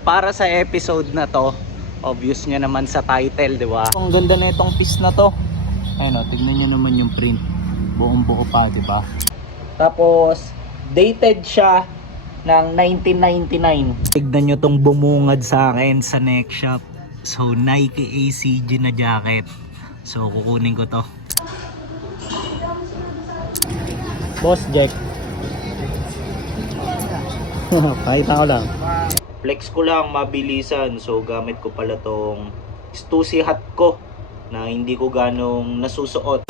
Para sa episode na to, obvious nyo naman sa title, di ba? Ang ganda na itong piece na to. Ayun o, tignan nyo naman yung print. Buong buo pa, di ba? Tapos, dated siya ng 1999. Tignan nyo tong bumungad sa akin sa neck shop. So, Nike ACG na jacket. So, kukunin ko to. Boss Jack. Pakita ko lang. Flex ko lang, mabilisan. So gamit ko pala tong Stussy hat ko na hindi ko ganong nasusuot.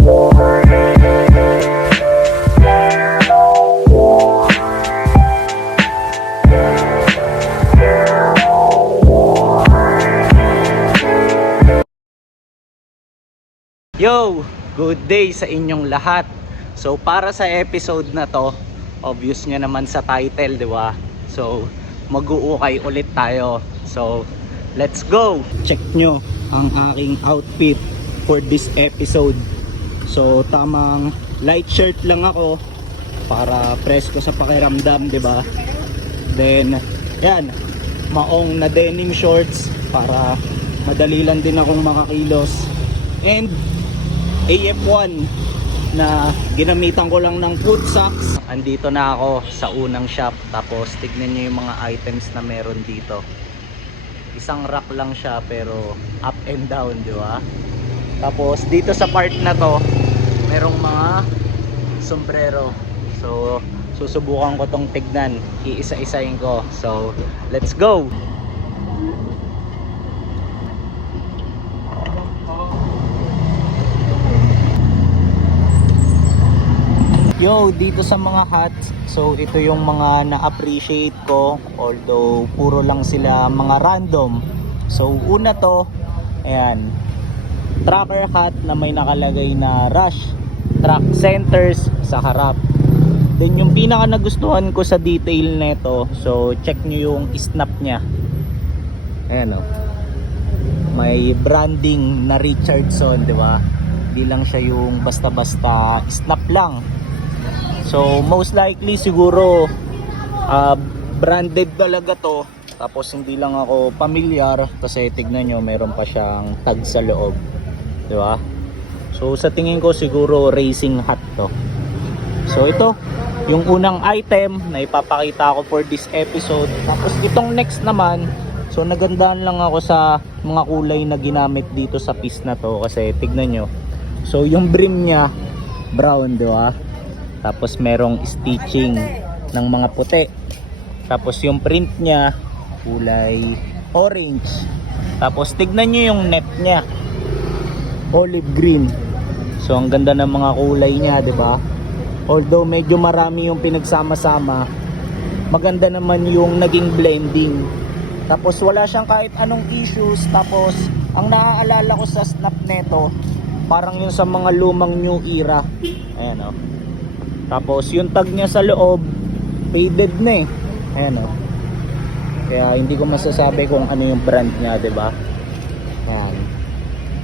Yo! Good day sa inyong lahat. So para sa episode na to, obvious nyo naman sa title, di ba? So mag-uukay ulit tayo. So let's go! Check nyo ang aking outfit for this episode. So tamang light shirt lang ako para presko sa pakiramdam, di ba? Then yan, maong na denim shorts para madali lang din akong makakilos. And AF1 na ginamitan ko lang ng foot socks. Andito na ako sa unang shop. Tapos tignan nyo yung mga items na meron dito. Isang rack lang siya pero up and down, di ba? Tapos dito sa part na to, merong mga sombrero. So susubukan ko tong tignan. Iisa-isahin ko. So let's go! Yo, dito sa mga hats, so ito yung mga na-appreciate ko, although puro lang sila mga random. So una to, ayan, tracker hat na may nakalagay na Rush track centers sa harap. Then yung pinaka nagustuhan ko sa detail nito, so check nyo yung snap nya. Ayan o, may branding na Richardson, di ba? Di lang siya yung basta-basta snap lang. So most likely siguro branded talaga to. Tapos hindi lang ako familiar kasi tignan nyo meron pa siyang tag sa loob, di ba? So sa tingin ko siguro racing hat to. So ito yung unang item na ipapakita ko for this episode. Tapos itong next naman, so nagandaan lang ako sa mga kulay na ginamit dito sa piece na to kasi tignan nyo. So yung brim nya brown, di ba? Tapos merong stitching ng mga puti. Tapos yung print nya kulay orange. Tapos tignan nyo yung net nya, olive green. So ang ganda ng mga kulay nya, di ba? Although medyo marami yung pinagsama-sama, maganda naman yung naging blending. Tapos wala siyang kahit anong issues. Tapos ang naaalala ko sa snap neto, parang yung sa mga lumang new era. Ayan o. Tapos yung tag niya sa loob faded na eh. Ayan o. Kaya hindi ko masasabi kung ano yung brand niya, 'di ba? Ayan.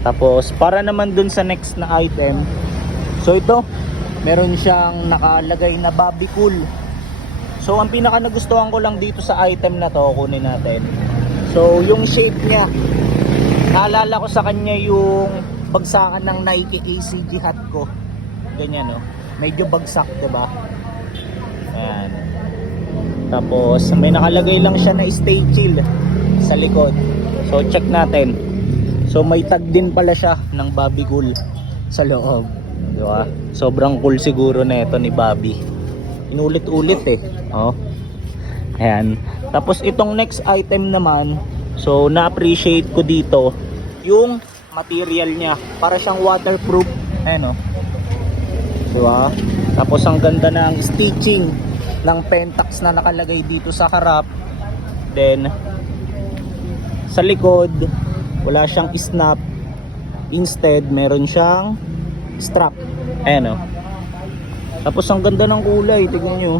Tapos para naman dun sa next na item, so ito meron siyang nakalagay na Bobby Cool. So ang pinaka nagustuhan ko lang dito sa item na to, kunin natin. So yung shape niya, naalala ko sa kanya yung bagsakan ng Nike ACG hat ko. Ganyan no. Medyo bagsak, 'di ba? Ayan. Tapos may nakalagay lang siya na stay chill sa likod. So check natin. So may tag din pala siya ng Bobby Cool sa loob, 'di ba? Sobrang cool siguro na ito ni Bobby. Inulit-ulit eh. Oh. Ayan. Tapos itong next item naman, so na-appreciate ko dito yung material niya. Para siyang waterproof. Ayan oh. Diba? Tapos ang ganda ng stitching ng Pentax na nakalagay dito sa harap. Then sa likod wala siyang snap, instead meron siyang strap. Ayan o. Tapos ang ganda ng kulay, tignan nyo,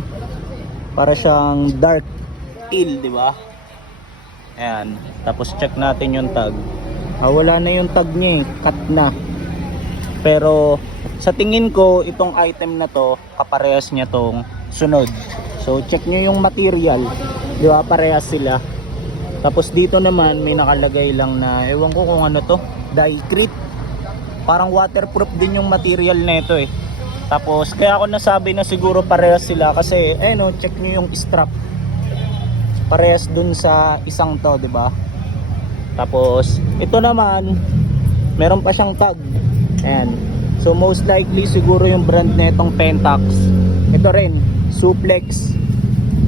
para siyang dark teal, diba? Ayan. Tapos check natin yung tag. Wala na yung tag niya eh, cut na. Pero sa tingin ko itong item na to kaparehas niya tong sunod. So check nyo yung material, di ba? Parehas sila. Tapos dito naman may nakalagay lang na ewan ko kung ano to, Dicrit. Parang waterproof din yung material nito eh. Tapos kaya ako nasabi na siguro parehas sila kasi no, check nyo yung strap. Parehas dun sa isang to, 'di ba? Tapos ito naman meron pa siyang tag. Ayan. So most likely siguro yung brand nitong Pentax. Ito rin, Suplex.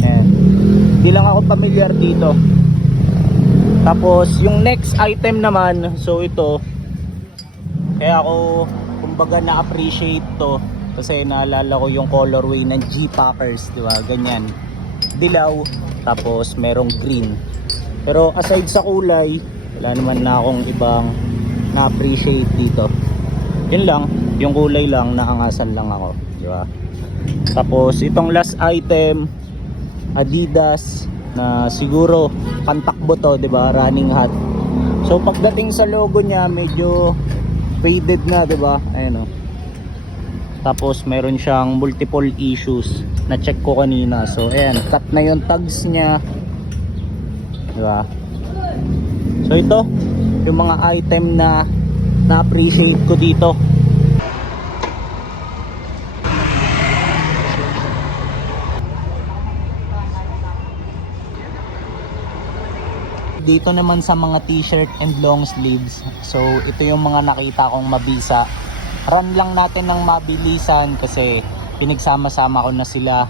Ayan. Hindi lang ako familiar dito. Tapos yung next item naman, so ito kaya ako kumbaga na-appreciate to kasi naalala ko yung colorway ng G-Packers, di ba? Ganyan. Dilaw, tapos merong green. Pero aside sa kulay, wala naman na akong ibang na-appreciate dito. Yun lang, yung kulay lang, naangasan lang ako, di ba? Tapos itong last item, Adidas na siguro pantakbo to, di ba? Running hat. So pagdating sa logo niya, medyo faded na, di ba? Ayun oh. Tapos meron siyang multiple issues na check ko kanina. So ayan, cut na yung tags niya. Di ba? So ito, yung mga item na na-appreciate ko dito. Dito naman sa mga t-shirt and long sleeves. So ito yung mga nakita kong mabisa. Run lang natin ng mabilisan kasi pinagsama-sama ko na sila.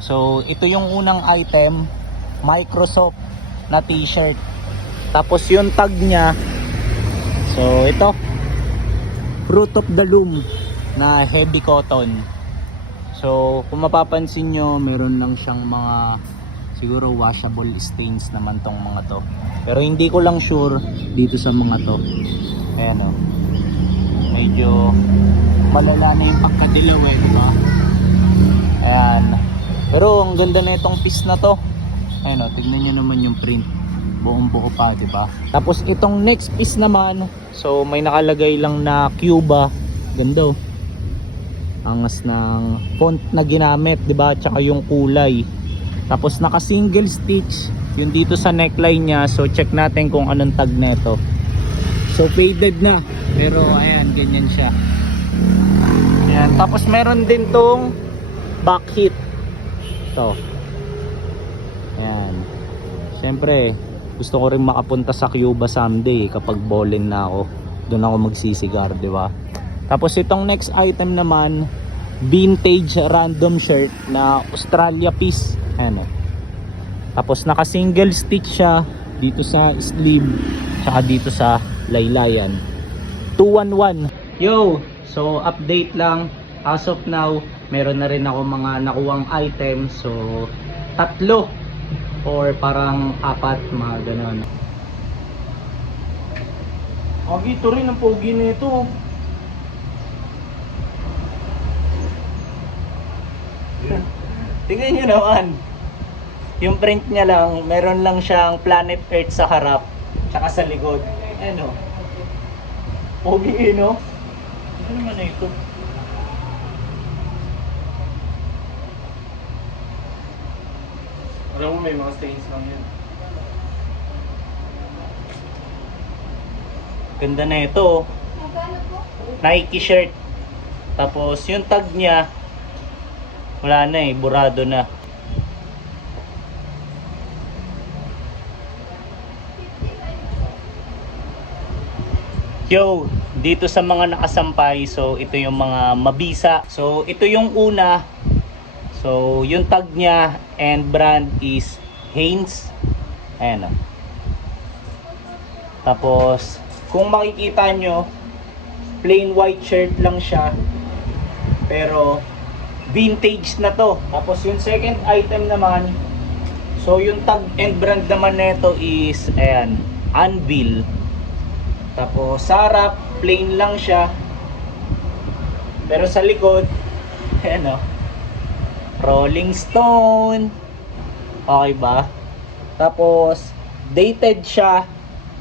So ito yung unang item, Microsoft na t-shirt. Tapos yung tag niya, so ito, Fruit of the Loom na heavy cotton. So kung mapapansin nyo, meron lang siyang mga siguro washable stains naman tong mga to. Pero hindi ko lang sure dito sa mga to. Ayan o. Medyo malala na yung pagkadilaw eh, diba? Ayan. Pero ang ganda na itong piece na to. Ayan o, tignan nyo naman yung print. Buong buo pa, diba? Tapos itong next piece naman, so may nakalagay lang na Cuba. Ganda o. Angas ng font na ginamit, diba? Tsaka yung kulay. Tapos naka single stitch yung dito sa neckline nya. So check natin kung anong tag na ito. So faded na, pero ayan, ganyan siya. Ayan. Tapos meron din tong back hit. Ito. Ayan. Siyempre gusto ko rin makapunta sa Cuba someday kapag ballin na ako. Doon ako magsisigar, di ba? Tapos itong next item naman, vintage random shirt na Australia piece. Ayan o. Tapos naka single stitch siya dito sa sleeve tsaka dito sa laylayan. 211. Yo, so update lang, as of now meron na rin ako mga nakuwang items. So 3 or parang 4, mga ganon. Ito rin ang pogi nito. Tingnan nyo naman. Yung print niya lang, meron lang siyang planet Earth sa harap tsaka sa likod. Ano? Pogi no? Ano naman na ito? Alam mo, may mga stains lang yan. Ganda na ito. Nike shirt. Tapos yung tag niya, wala na eh, burado na. Yo, dito sa mga nakasampay, so ito yung mga mabisa. So ito yung una. So yung tag niya and brand is Hanes. Ayan o. Tapos kung makikita nyo, plain white shirt lang siya. Pero vintage na to. Tapos yung second item naman, so yung tag and brand naman nito is ayan, Anvil. Tapos sa harap, plain lang siya. Pero sa likod, ayan o, Rolling Stone. Okay ba? Tapos dated siya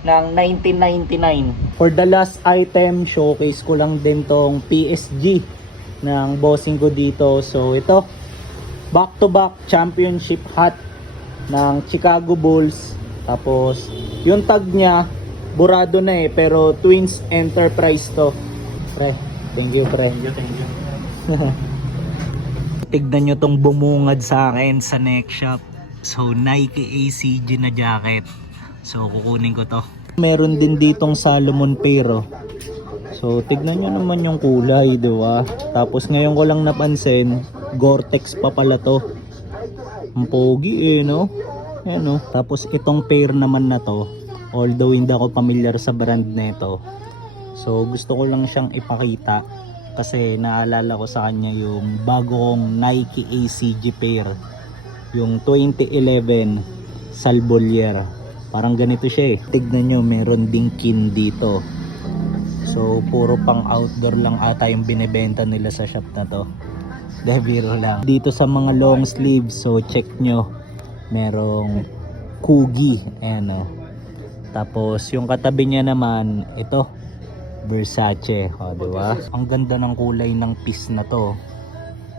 ng 1999. For the last item, showcase ko lang din tong PSG ng bossing ko dito. So ito, back to back championship hat ng Chicago Bulls. Tapos yung tag niya burado na eh, pero Twins Enterprise to. Pre, thank you pre. Thank you. Tignan nyo tong bumungad sa akin sa neck shop. So Nike ACG na jacket. So kukunin ko to. Meron din ditong Salomon Pero. So tignan nyo naman yung kulay, di ba? Tapos ngayon ko lang napansin, Gore-Tex pa pala to. Ang pogi eh, no? Ayan, no? Tapos itong pair naman na to, although hindi ako familiar sa brand nito, so gusto ko lang siyang ipakita kasi naalala ko sa kanya yung bago kong Nike ACG pair, yung 2011 Salbolier. Parang ganito siya eh. Tignan nyo, meron ding kin dito. So puro pang outdoor lang ata yung binebenta nila sa shop na to. Biro lang. Dito sa mga long sleeves, so check nyo, merong Kugi, ayan o. Tapos yung katabi niya naman, ito Versace, o diba? Ang ganda ng kulay ng piece na to,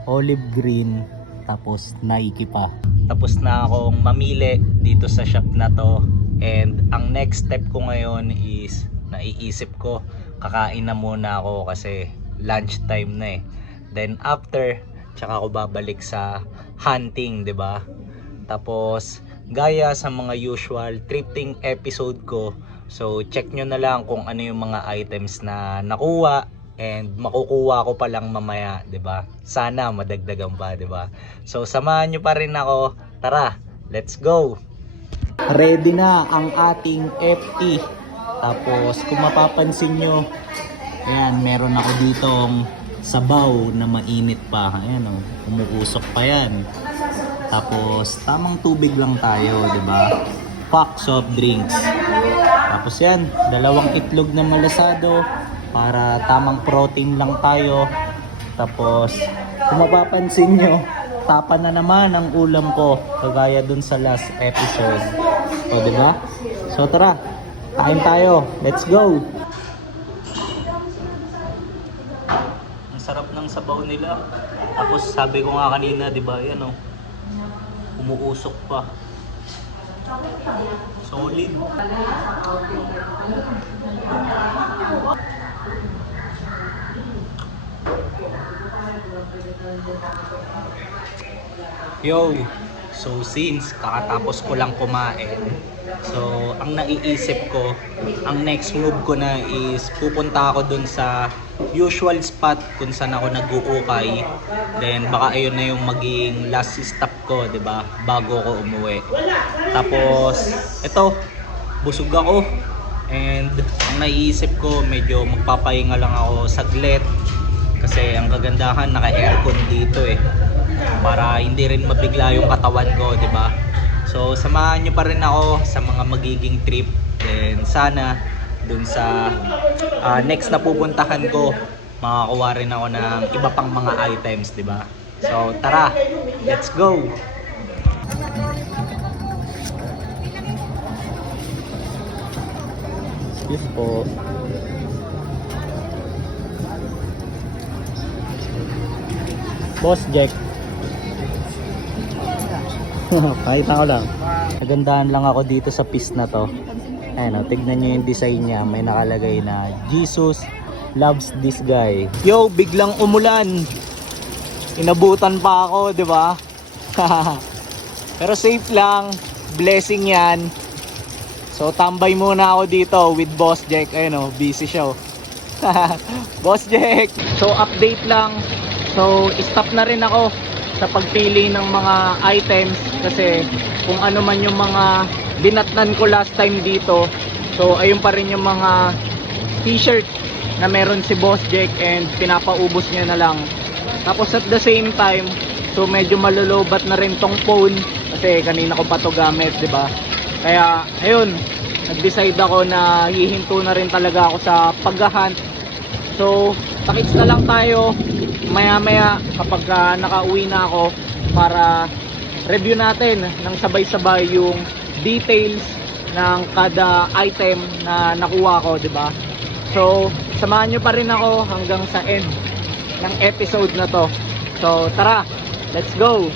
olive green, tapos Nike pa. Tapos na akong mamili dito sa shop na to, and ang next step ko ngayon is, naiisip ko, kakain na muna ako kasi lunch time na eh. Then after, tsaka ako babalik sa hunting, 'di ba? Tapos gaya sa mga usual thrifting episode ko, so check nyo na lang kung ano yung mga items na nakuha and makukuha ko pa lang mamaya, 'di ba? Sana madagdagan pa, 'di ba? So samahan nyo pa rin ako. Tara, let's go. Ready na ang ating FT. Tapos kung mapapansin nyo, ayan, meron ako ditong sabaw na mainit pa. Ayan o, umuusok pa yan. Tapos tamang tubig lang tayo, 'di ba? Pack soft drinks. Tapos yan, dalawang itlog na malasado para tamang protein lang tayo. Tapos kung mapapansin nyo, tapa na naman ang ulam ko kagaya dun sa last episode. O, 'di ba? So tara, kain tayo. Let's go. Ang sarap ng sabaw nila. Tapos sabi ko nga kanina, 'di ba? Yan oh. Umuusok pa. Solid. Yo, so since kakatapos ko lang kumain, so ang naiisip ko, ang next move ko na is pupunta ako dun sa usual spot kung saan ako nag-uukay. Then baka ayun na yung maging last stop ko, 'di ba? Bago ako umuwi. Tapos ito, busog ako. And ang naiisip ko, medyo magpapahinga lang ako saglit. Kasi ang kagandahan, naka-aircon dito eh. Para hindi rin mabigla yung katawan ko, 'di ba? So samahan niyo pa rin ako sa mga magiging trip. Then sana dun sa next na pupuntahan ko, makakuha rin ako ng iba pang mga items, 'di ba? So tara, let's go. Yes po. Boss Jack. Pakita ko lang. Nagandahan lang ako dito sa piece na to. Ayan o, tignan nyo yung design niya. May nakalagay na Jesus loves this guy. Yo, biglang umulan. Inabutan pa ako, di ba? Pero safe lang. Blessing yan. So tambay muna ako dito with Boss Jack. Ayun o, busy siya o. Boss Jack. So update lang. So stop na rin ako sa pagpili ng mga items kasi kung ano man yung mga dinatnan ko last time dito, so ayun pa rin yung mga t-shirt na meron si Boss Jack and pinapaubos niya na lang. Tapos at the same time, so medyo malolobat na rin tong phone kasi kanina ko pa to gamit, 'di ba? Kaya ayun, nag-decide ako na hihinto na rin talaga ako sa paghahunt. So takits na lang tayo maya-maya kapag nakauwi na ako para review natin ng sabay-sabay yung details ng kada item na nakuha ko, 'di ba? So samahan nyo pa rin ako hanggang sa end ng episode na to. So tara, let's go.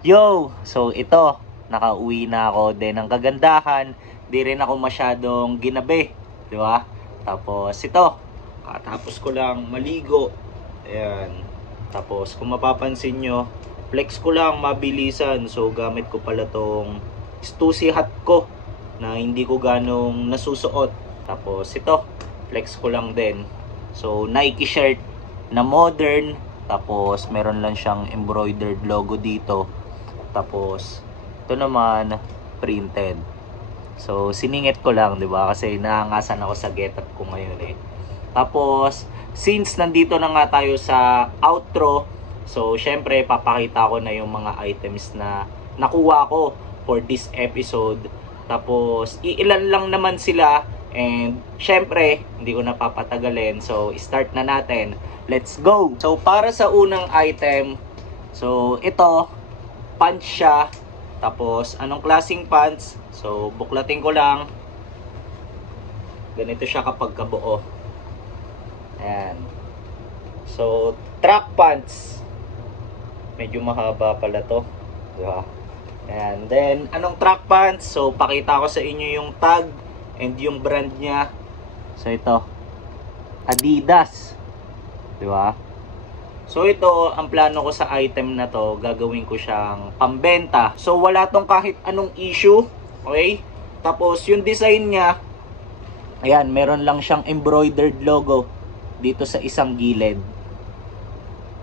Yo, so ito nakauwi na ako. Then ang kagandahan, di rin ako masyadong ginabi, di ba? Tapos ito, katapos ko lang maligo. Ayan. Tapos kung mapapansin nyo, flex ko lang mabilisan. So gamit ko pala tong Stussy hat ko na hindi ko ganong nasusuot. Tapos ito, flex ko lang din. So Nike shirt na modern. Tapos meron lang siyang embroidered logo dito. Tapos ito naman printed. So siningit ko lang, 'di ba? Kasi naangasan ako sa getup ko ngayon eh. Tapos since nandito na nga tayo sa outro, so syempre papakita ko na yung mga items na nakuha ko for this episode. Tapos iilan lang naman sila and syempre hindi ko napapatagalin. So start na natin. Let's go! So para sa unang item, so ito pants siya. Tapos anong klaseng pants? So buklatin ko lang. Ganito siya kapag kabuo. Ayan. So track pants. Medyo mahaba pala to, diba? Ayan. Then anong track pants? So pakita ko sa inyo yung tag and yung brand niya. So ito Adidas, diba? So ito, ang plano ko sa item na to, gagawin ko siyang pambenta. So wala tong kahit anong issue, okay? Tapos yung design niya, ayan, meron lang siyang embroidered logo dito sa isang gilid.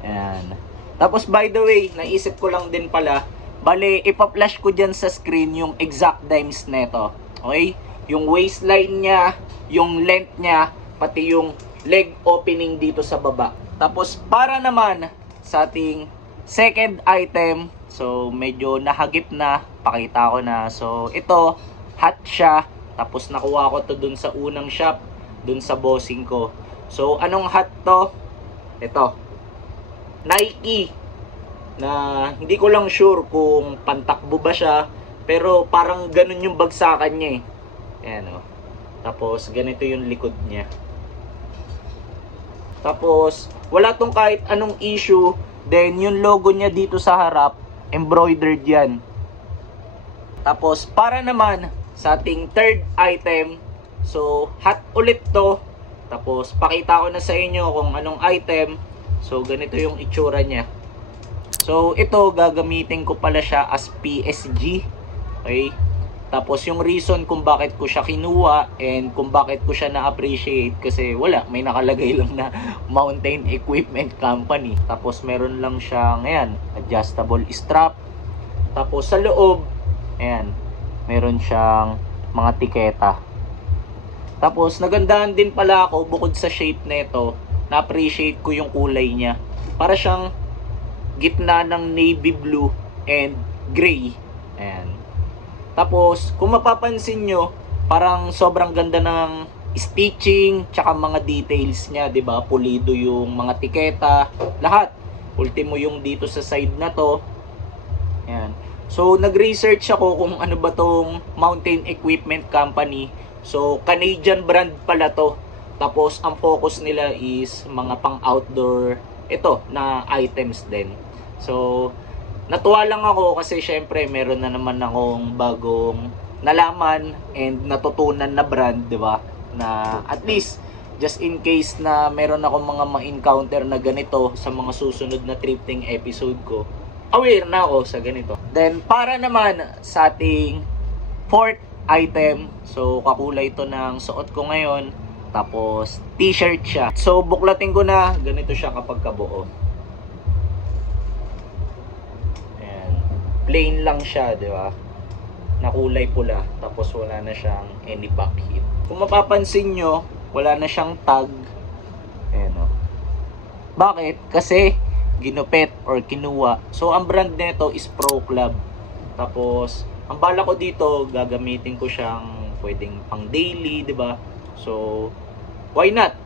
Ayan. Tapos by the way, naisip ko lang din pala, bale ipa-flash ko dyan sa screen yung exact dimes neto. Okay? Yung waistline niya, yung length niya, pati yung leg opening dito sa baba. Tapos para naman sa ating second item, so medyo nahagip na, pakita ko na. So ito, hat siya. Tapos nakuha ko to dun sa unang shop, dun sa bossing ko. So anong hat to? Ito, Nike. Na hindi ko lang sure kung pantakbo ba siya, pero parang ganun yung bagsakan niya eh. Ayan o. Tapos ganito yung likod niya. Tapos wala tong kahit anong issue. Then yung logo niya dito sa harap, embroidered yan. Tapos para naman sa ating third item, so hat ulit to. Tapos pakita ko na sa inyo kung anong item. So ganito yung itsura niya. So ito gagamitin ko pala siya as PSG. Okay? Tapos yung reason kung bakit ko siya kinuha and kung bakit ko siya na-appreciate, kasi wala, may nakalagay lang na Mountain Equipment Company. Tapos meron lang siyang ayan, adjustable strap. Tapos sa loob, ayan, meron siyang mga tiketa. Tapos nagandahan din pala ako, bukod sa shape nito, na-appreciate ko yung kulay niya. Para siyang gitna ng navy blue and gray. Ayan. Tapos, kung mapapansin nyo, parang sobrang ganda ng stitching, tsaka mga details niya, 'di ba? Pulido yung mga tiketa, lahat. Ultimo yung dito sa side na to. Ayan. So, nag-research ako kung ano ba tong Mountain Equipment Company. So, Canadian brand pala to. Tapos, ang focus nila is mga pang-outdoor, ito, na items din. So, natuwa lang ako kasi syempre meron na naman akong bagong nalaman and natutunan na brand, 'di ba? Na at least just in case na meron akong mga ma-encounter na ganito sa mga susunod na thrifting episode ko, aware na ako sa ganito. Then para naman sa ating fourth item, so kakulay ito ng suot ko ngayon, tapos t-shirt siya. So buklatin ko na, ganito siya kapag kabuo. Plain lang siya, di ba? Na kulay pula, tapos wala na siyang any back hit. Kung mapapansin nyo, wala na siyang tag. Ayan o. Bakit? Kasi ginupit or kinuha. So ang brand nito is Pro Club. Tapos ang bala ko dito, gagamitin ko siyang pwedeng pang daily, di ba? So why not?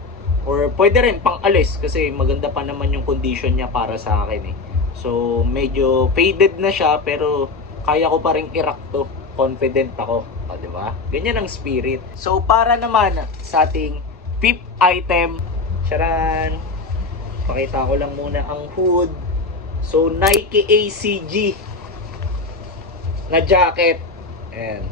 Or pwede rin pang alis kasi maganda pa naman yung condition niya para sa akin eh. So, medyo faded na siya pero kaya ko pa rin i-rock to. Confident ako. O, diba? Ganyan ang spirit. So, para naman sa ating fifth item, charan! Pakita ko lang muna ang hood. So, Nike ACG. na jacket. Ayan.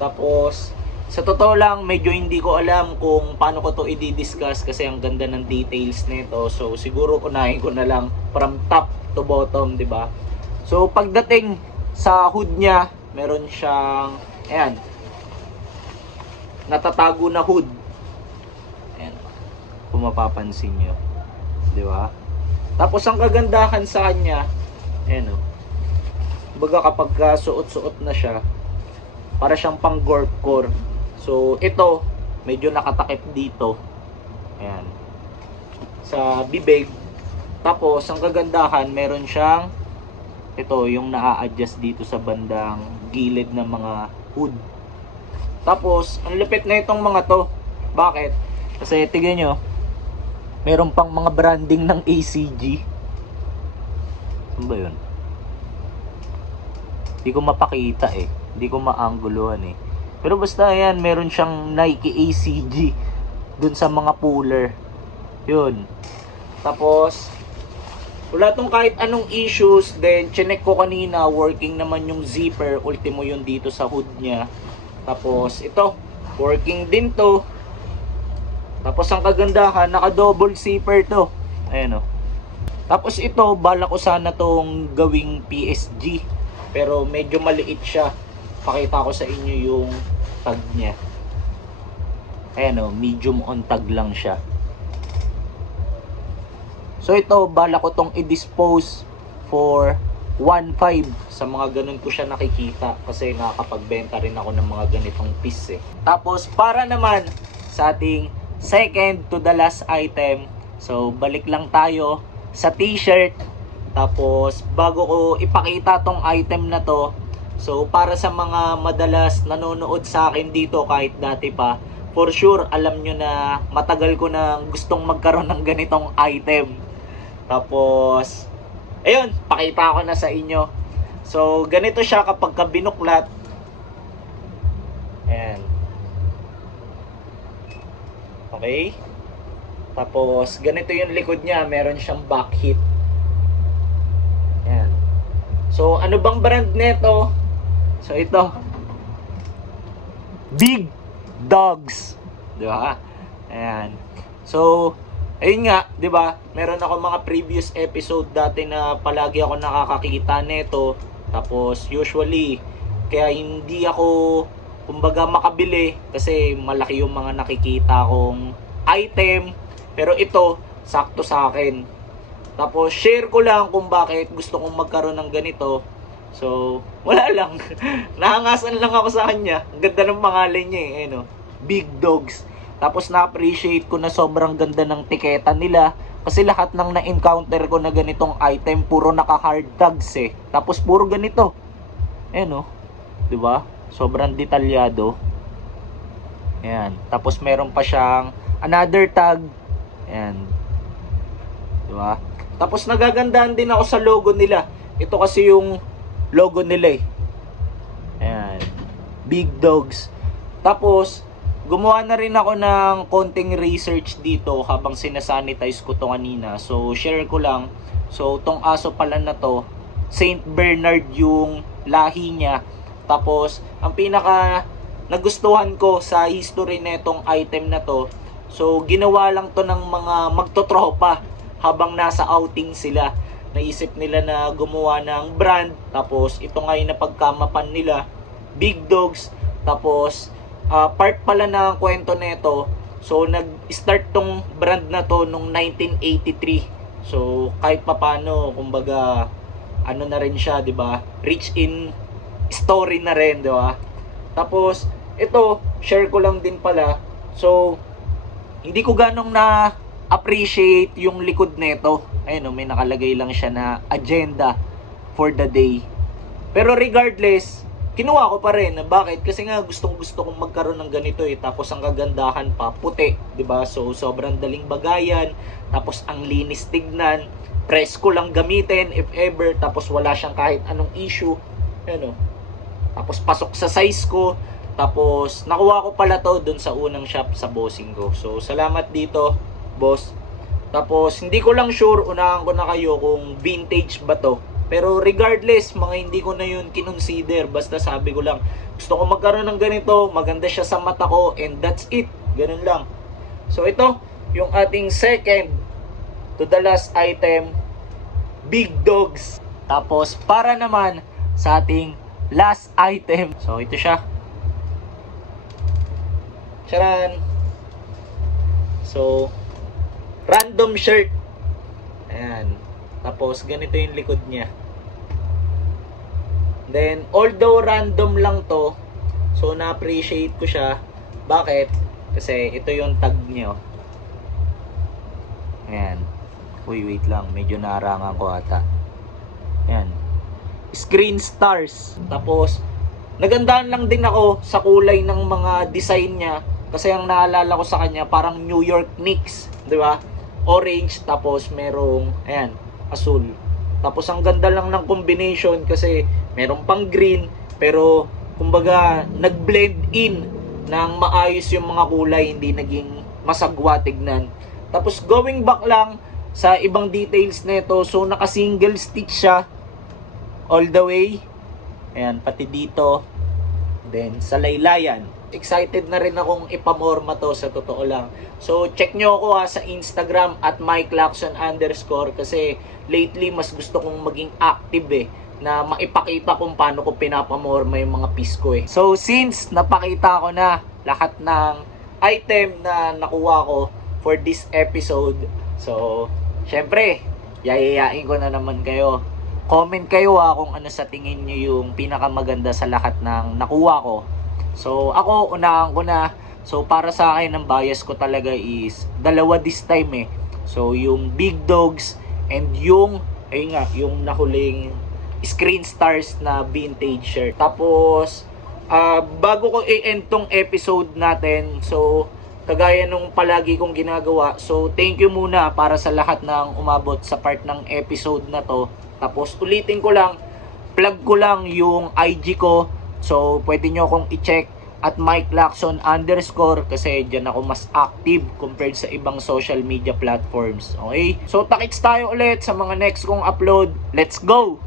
Tapos, sa totoo lang, medyo hindi ko alam kung paano ko to i-discuss kasi ang ganda ng details nito. So, siguro unahin ko na lang from top to bottom, di ba? So, pagdating sa hood niya, meron siyang, ayan, natatago na hood. Ayan, kung mapapansin nyo. Di ba? Tapos, ang kagandahan sa kanya, ayan o, baga kapag suot-suot na siya, para siyang pang gorp core. So, ito, medyo nakatakip dito. Ayan. Sa bibig. Tapos, ang kagandahan, meron siyang, ito, yung naa-adjust dito sa bandang gilid ng mga hood. Tapos, ang lupit na itong mga to. Bakit? Kasi, tignan nyo, meron pang mga branding ng ACG. Ano ba yun? Hindi ko mapakita eh. Hindi ko maangguluhan eh. Pero basta yan, meron siyang Nike ACG dun sa mga puller. Yun. Tapos, wala tong kahit anong issues. Then, chinek ko kanina, working naman yung zipper. Ultimo yun dito sa hood niya. Tapos, ito, working din to. Tapos, ang kagandahan, naka-double zipper to. Ayan o. Tapos, ito, bala ko sana tong gawing PSG. Pero, medyo maliit siya. Pakita ko sa inyo yung tag niya. Ayan o, medium on tag lang siya. So ito, bala ko tong i-dispose for 1.5. Sa mga ganun ko siya nakikita kasi nakakapagbenta rin ako ng mga ganitong piece eh. Tapos para naman sa ating second to the last item, so balik lang tayo sa t-shirt. Tapos bago ko ipakita tong item na to, so para sa mga madalas nanonood sa akin dito kahit dati pa, for sure alam nyo na matagal ko na gustong magkaroon ng ganitong item. Tapos, ayun, pakita ko na sa inyo. So, ganito siya kapag binuklat. Ayan. Okay. Tapos, ganito yung likod niya. Meron siyang back hit. Ayan. So, ano bang brand nito? So, ito. Big Dogs. Di ba? Ayan. So, ayun nga, 'di ba? Meron ako mga previous episode dati na palagi ako nakakakita nito. Tapos usually kaya hindi ako kumbaga makabili kasi malaki yung mga nakikita kong item. Pero ito, sakto sa akin. Tapos share ko lang kung bakit gusto kong magkaroon ng ganito. So, wala lang. Nahangasan lang ako sa kanya. Ang ganda ng pangalan niya eh, ano, Big Dogs. Tapos na-appreciate ko na sobrang ganda ng tiketa nila. Kasi lahat ng na-encounter ko na ganitong item, puro naka-hard tags eh. Tapos puro ganito. Ayan o. Diba? Sobrang detalyado. Ayan. Tapos meron pa siyang another tag. Ayan. Diba? Tapos nagagandahan din ako sa logo nila. Ito kasi yung logo nila eh. Ayan. Big Dogs. Tapos, gumawa na rin ako ng konting research dito habang sinasanitize ko to kanina. So, share ko lang. So, tong aso pala na to, Saint Bernard yung lahi niya. Tapos, ang pinaka nagustuhan ko sa history netong item na to, so, ginawa lang to ng mga magtotropa habang nasa outing sila. Naisip nila na gumawa ng brand. Tapos, ito nga yung napagkamapan nila. Big Dogs. Tapos, part pala ng kwento nito, so nag-start tong brand na to nung 1983. So kahit papano, kumbaga ano na rin siya, 'di ba? Rich in story na rin, 'di ba? Tapos ito, share ko lang din pala. So hindi ko ganong na appreciate yung likod nito. Ayun, may nakalagay lang siya na agenda for the day. Pero regardless, kinuha ko pa rin. Bakit? Kasi nga gustong gusto kong magkaroon ng ganito eh. Tapos ang kagandahan pa, puti, 'di ba? So sobrang daling bagayan, tapos ang linis tignan. Press ko lang gamitin if ever, tapos wala siyang kahit anong issue. Ano? Tapos pasok sa size ko. Tapos nakuha ko pala to doon sa unang shop sa bossing ko. So salamat dito, boss. Tapos hindi ko lang sure, unahan ko na kayo kung vintage ba to. Pero regardless, mga hindi ko na yun kinonsider. Basta sabi ko lang, gusto ko magkaroon ng ganito, maganda siya sa mata ko, and that's it. Ganun lang. So ito, yung ating second to the last item, big dogs. Tapos para naman sa ating last item, so ito siya. Charan! So, random shirt. Ayan. Tapos ganito yung likod niya. Then, although random lang to, so na-appreciate ko siya. Bakit? Kasi ito yung tag niya. Ayan. Uy, wait lang. Medyo naarangan ko ata. Ayan. Screen Stars. Tapos, nagandahan lang din ako sa kulay ng mga design niya. Kasi ang naalala ko sa kanya, parang New York Knicks. Di ba? Orange, tapos merong, ayan, asul. Tapos ang ganda lang ng combination kasi merong pang green, pero kumbaga nag-blend in ng maayos yung mga kulay, hindi naging masagwa tignan. Tapos going back lang sa ibang details nito, so naka single stitch siya all the way. Ayan, pati dito. Then sa laylayan. Excited na rin akong ipamorma to, sa totoo lang. So check nyo ako sa Instagram at @MikeLacson_ kasi lately mas gusto kong maging active na maipakita kung paano ko pinapamorma yung mga piece ko So since napakita ko na lahat ng item na nakuha ko for this episode, so syempre yayayain ko na naman kayo. Comment kayo kung ano sa tingin nyo yung pinakamaganda sa lahat ng nakuha ko. So ako, unahan ko na. So para sa akin, ang bias ko talaga is dalawa this time So yung big dogs and yung, ayun nga, yung nahuling Screen Stars na vintage shirt. Tapos bago ko i-end tong episode natin, so kagaya nung palagi kong ginagawa, so thank you muna para sa lahat ng umabot sa part ng episode na to. Tapos ulitin ko lang, plug ko lang yung IG ko. So pwede nyo akong i-check at MikeLacson_ kasi dyan ako mas active compared sa ibang social media platforms. Okay? So takits tayo ulit sa mga next kong upload. Let's go!